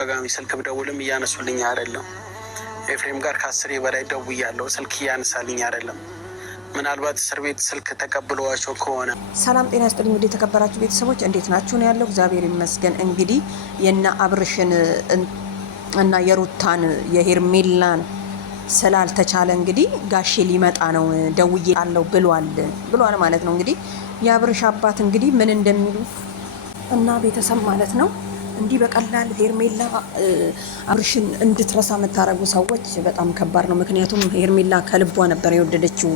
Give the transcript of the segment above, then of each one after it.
ጋሚ ስልክ ብደውልም እያነሱልኝ አይደለም። ኤፍሬም ጋር ከ10 በላይ ደውያለሁ፣ ስልክ እያነሳልኝ አይደለም። ምናልባት እስር ቤት ስልክ ተቀብለዋቸው ከሆነ። ሰላም ጤና ይስጥልኝ። እንግዲህ የተከበራችሁ ቤተሰቦች እንዴት ናችሁ? ነው ያለው። እግዚአብሔር ይመስገን። እንግዲህ የና አብርሽን እና የሩታን የሄርሜላን ስላልተቻለ እንግዲህ ጋሼ ሊመጣ ነው ደውዬ አለው ብሏል ማለት ነው። እንግዲህ የአብርሽ አባት እንግዲህ ምን እንደሚሉ እና ቤተሰብ ማለት ነው እንዲህ በቀላል ሄርሜላ አብርሽን እንድትረሳ የምታረጉ ሰዎች በጣም ከባድ ነው። ምክንያቱም ሄርሜላ ከልቧ ነበር የወደደችው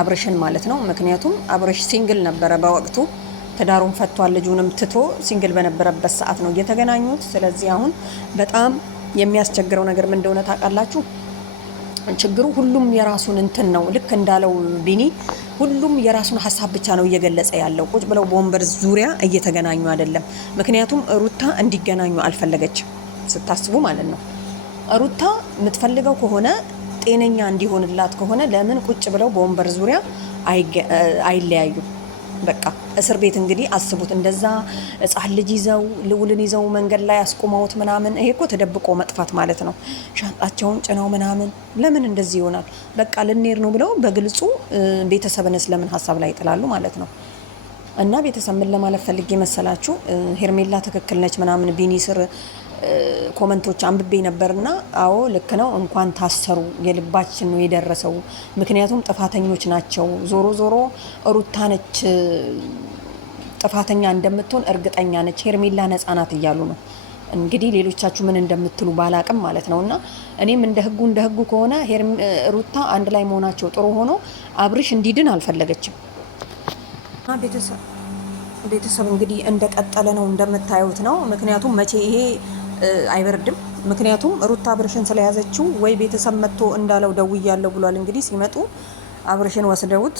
አብርሽን ማለት ነው። ምክንያቱም አብርሽ ሲንግል ነበረ በወቅቱ ትዳሩን ፈቷል። ልጁንም ትቶ ሲንግል በነበረበት ሰዓት ነው የተገናኙት። ስለዚህ አሁን በጣም የሚያስቸግረው ነገር ምን እንደሆነ ታውቃላችሁ? ችግሩ ሁሉም የራሱን እንትን ነው። ልክ እንዳለው ቢኒ ሁሉም የራሱን ሀሳብ ብቻ ነው እየገለጸ ያለው። ቁጭ ብለው በወንበር ዙሪያ እየተገናኙ አይደለም። ምክንያቱም ሩታ እንዲገናኙ አልፈለገችም። ስታስቡ ማለት ነው። ሩታ የምትፈልገው ከሆነ ጤነኛ እንዲሆንላት ከሆነ ለምን ቁጭ ብለው በወንበር ዙሪያ አይለያዩ? በቃ እስር ቤት እንግዲህ አስቡት። እንደዛ ሕፃን ልጅ ይዘው ልውልን ይዘው መንገድ ላይ አስቆመውት ምናምን። ይሄ እኮ ተደብቆ መጥፋት ማለት ነው። ሻንጣቸውን ጭነው ምናምን። ለምን እንደዚህ ይሆናል? በቃ ልንሄድ ነው ብለው በግልጹ ቤተሰብንስ ለምን ሀሳብ ላይ ይጥላሉ ማለት ነው። እና ቤተሰብ ምን ለማለት ፈልጌ መሰላችሁ? ሄርሜላ ትክክል ነች ምናምን ቢኒ ስር ኮመንቶች አንብቤ ነበርና፣ አዎ ልክ ነው። እንኳን ታሰሩ፣ የልባችን ነው የደረሰው። ምክንያቱም ጥፋተኞች ናቸው። ዞሮ ዞሮ ሩታ ነች ጥፋተኛ እንደምትሆን እርግጠኛ ነች። ሄርሜላ ነፃ ናት እያሉ ነው። እንግዲህ ሌሎቻችሁ ምን እንደምትሉ ባላቅም ማለት ነውና እኔም እንደ ህጉ ከሆነ ሩታ አንድ ላይ መሆናቸው ጥሩ ሆኖ አብርሽ እንዲድን አልፈለገችም። ቤተሰብ እንግዲህ እንደቀጠለ ነው እንደምታዩት ነው። ምክንያቱም መቼ ይሄ አይበርድም። ምክንያቱም ሩታ አብርሽን ስለያዘችው ወይ ቤተሰብ መጥቶ እንዳለው ደውያለሁ ብሏል። እንግዲህ ሲመጡ አብርሽን ወስደውት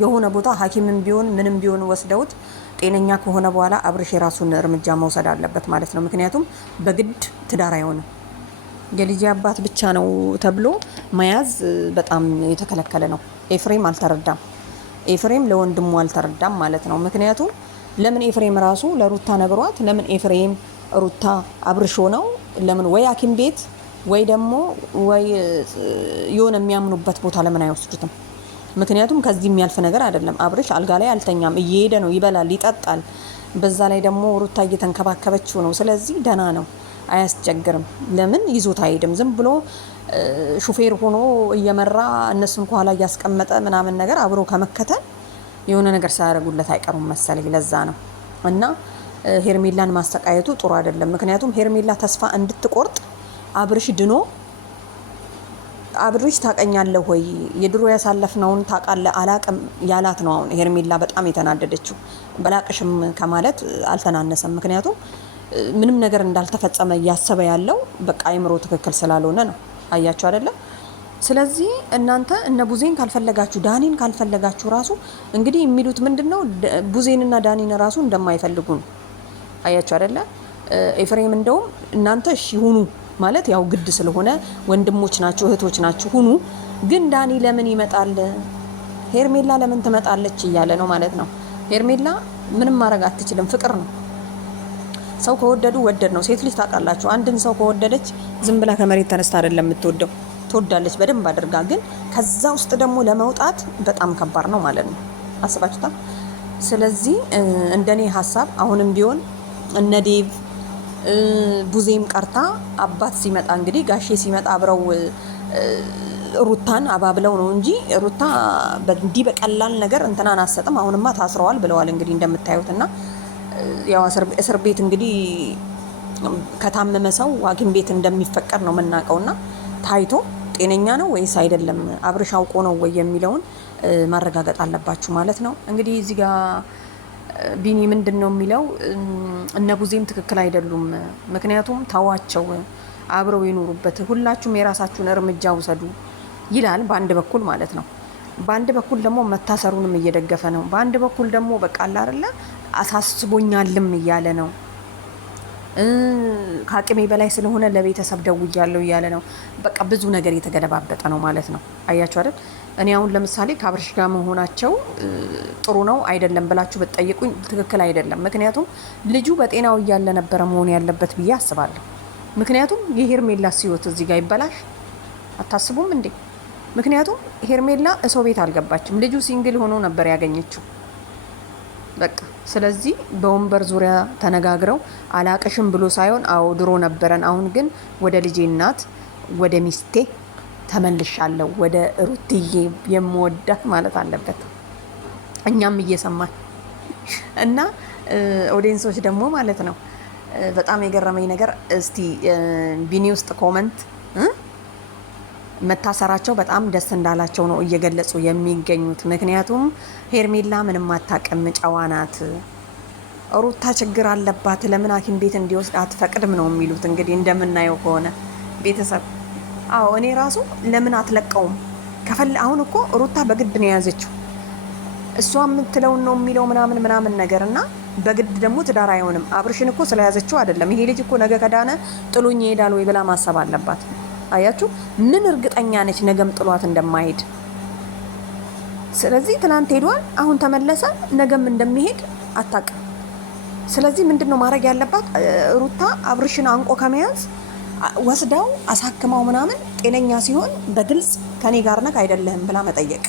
የሆነ ቦታ ሐኪምም ቢሆን ምንም ቢሆን ወስደውት ጤነኛ ከሆነ በኋላ አብርሽ የራሱን እርምጃ መውሰድ አለበት ማለት ነው። ምክንያቱም በግድ ትዳር አይሆንም። የልጅ አባት ብቻ ነው ተብሎ መያዝ በጣም የተከለከለ ነው። ኤፍሬም አልተረዳም። ኤፍሬም ለወንድሙ አልተረዳም ማለት ነው። ምክንያቱም ለምን ኤፍሬም ራሱ ለሩታ ነግሯት፣ ለምን ኤፍሬም ሩታ አብርሾ ነው ለምን ወይ ሐኪም ቤት ወይ ደግሞ ወይ የሆነ የሚያምኑበት ቦታ ለምን አይወስዱትም? ምክንያቱም ከዚህ የሚያልፍ ነገር አይደለም። አብርሽ አልጋ ላይ አልተኛም፣ እየሄደ ነው፣ ይበላል፣ ይጠጣል። በዛ ላይ ደግሞ ሩታ እየተንከባከበችው ነው። ስለዚህ ደህና ነው፣ አያስቸግርም። ለምን ይዞት አይሄድም? ዝም ብሎ ሹፌር ሆኖ እየመራ እነሱን ከኋላ እያስቀመጠ ምናምን ነገር አብሮ ከመከተል የሆነ ነገር ሳያደርጉለት አይቀሩም መሰለኝ። ለዛ ነው እና ሄርሜላን ማሰቃየቱ ጥሩ አይደለም። ምክንያቱም ሄርሜላ ተስፋ እንድትቆርጥ አብርሽ ድኖ አብርሽ ታቀኛለህ ወይ የድሮ ያሳለፍነውን ታውቃለህ አላቅም ያላት ነው። አሁን ሄርሜላ በጣም የተናደደችው በላቅሽም ከማለት አልተናነሰም። ምክንያቱም ምንም ነገር እንዳልተፈጸመ እያሰበ ያለው በቃ አይምሮ ትክክል ስላልሆነ ነው። አያችሁ አይደለ? ስለዚህ እናንተ እነ ቡዜን ካልፈለጋችሁ ዳኒን ካልፈለጋችሁ ራሱ እንግዲህ የሚሉት ምንድነው ቡዜንና ዳኒን ራሱ እንደማይፈልጉ ነው። አያችሁ አይደለ? ኤፍሬም እንደውም እናንተ እሺ ሁኑ ማለት ያው ግድ ስለሆነ ወንድሞች ናችሁ እህቶች ናችሁ ሁኑ፣ ግን ዳኒ ለምን ይመጣል? ሄርሜላ ለምን ትመጣለች እያለ ነው ማለት ነው። ሄርሜላ ምንም ማድረግ አትችልም። ፍቅር ነው። ሰው ከወደዱ ወደድ ነው። ሴት ልጅ ታውቃላችሁ፣ አንድን ሰው ከወደደች ዝም ብላ ከመሬት ተነስታ አይደለም የምትወደው፣ ትወዳለች በደንብ አድርጋ። ግን ከዛ ውስጥ ደግሞ ለመውጣት በጣም ከባድ ነው ማለት ነው። አስባችሁታ? ስለዚህ እንደኔ ሀሳብ አሁንም ቢሆን እነ ዴቭ ቡዜም ቀርታ አባት ሲመጣ እንግዲህ ጋሼ ሲመጣ አብረው ሩታን አባብለው ነው እንጂ ሩታ እንዲህ በቀላል ነገር እንትናን አሰጥም። አሁንማ ታስረዋል ብለዋል እንግዲህ እንደምታዩትና ያው እስር ቤት እንግዲህ ከታመመ ሰው ሐኪም ቤት እንደሚፈቀድ ነው የምናውቀውና ታይቶ ጤነኛ ነው ወይስ አይደለም አብርሽ አውቆ ነው ወይ የሚለውን ማረጋገጥ አለባችሁ ማለት ነው። እንግዲህ እዚህ ጋር ቢኒ ምንድነው የሚለው? እነ ቡዜም ትክክል አይደሉም። ምክንያቱም ታዋቸው አብረው ይኖሩበት፣ ሁላችሁም የራሳችሁን እርምጃ ውሰዱ ይላል በአንድ በኩል ማለት ነው። በአንድ በኩል ደግሞ መታሰሩንም እየደገፈ ነው። በአንድ በኩል ደግሞ በቃ አይደለ አሳስቦኛልም እያለ ነው። ከአቅሜ በላይ ስለሆነ ለቤተሰብ ደውያለሁ እያለ ነው። በቃ ብዙ ነገር የተገለባበጠ ነው ማለት ነው። አያችሁ አይደል? እኔ አሁን ለምሳሌ ከአብርሽ ጋር መሆናቸው ጥሩ ነው አይደለም ብላችሁ ብትጠይቁኝ ትክክል አይደለም። ምክንያቱም ልጁ በጤናው እያለ ነበረ መሆን ያለበት ብዬ አስባለሁ። ምክንያቱም የሄርሜላስ ህይወት እዚህ ጋር ይበላሽ አታስቡም እንዴ? ምክንያቱም ሄርሜላ እሰው ቤት አልገባችም። ልጁ ሲንግል ሆኖ ነበር ያገኘችው። በቃ ስለዚህ በወንበር ዙሪያ ተነጋግረው አላቅሽም ብሎ ሳይሆን አዎ ድሮ ነበረን፣ አሁን ግን ወደ ልጄ እናት ወደ ሚስቴ ተመልሻለሁ፣ ወደ ሩትዬ የምወዳት ማለት አለበት። እኛም እየሰማን እና ኦዲየንሶች ደግሞ ማለት ነው በጣም የገረመኝ ነገር እስቲ ቢኒ ውስጥ ኮመንት መታሰራቸው በጣም ደስ እንዳላቸው ነው እየገለጹ የሚገኙት። ምክንያቱም ሄርሜላ ምንም አታውቅም፣ ጨዋ ናት፣ ሩታ ችግር አለባት፣ ለምን ሐኪም ቤት እንዲወስድ አትፈቅድም ነው የሚሉት። እንግዲህ እንደምናየው ከሆነ ቤተሰብ አዎ እኔ ራሱ ለምን አትለቀውም አሁን እኮ ሩታ በግድ ነው የያዘችው፣ እሷ የምትለውን ነው የሚለው ምናምን ነገር እና በግድ ደግሞ ትዳር አይሆንም። አብርሽን እኮ ስለያዘችው አይደለም። ይሄ ልጅ እኮ ነገ ከዳነ ጥሎኝ ይሄዳል ወይ ብላ ማሰብ አለባት። አያችሁ ምን እርግጠኛ ነች ነገም ጥሏት እንደማይሄድ። ስለዚህ ትናንት ሄዷል፣ አሁን ተመለሰ፣ ነገም እንደሚሄድ አታውቅም። ስለዚህ ምንድነው ማድረግ ያለባት ሩታ? አብርሽን አንቆ ከመያዝ ወስዳው አሳክማው ምናምን ጤነኛ ሲሆን በግልጽ ከኔ ጋር ነህ አይደለህም ብላ መጠየቅ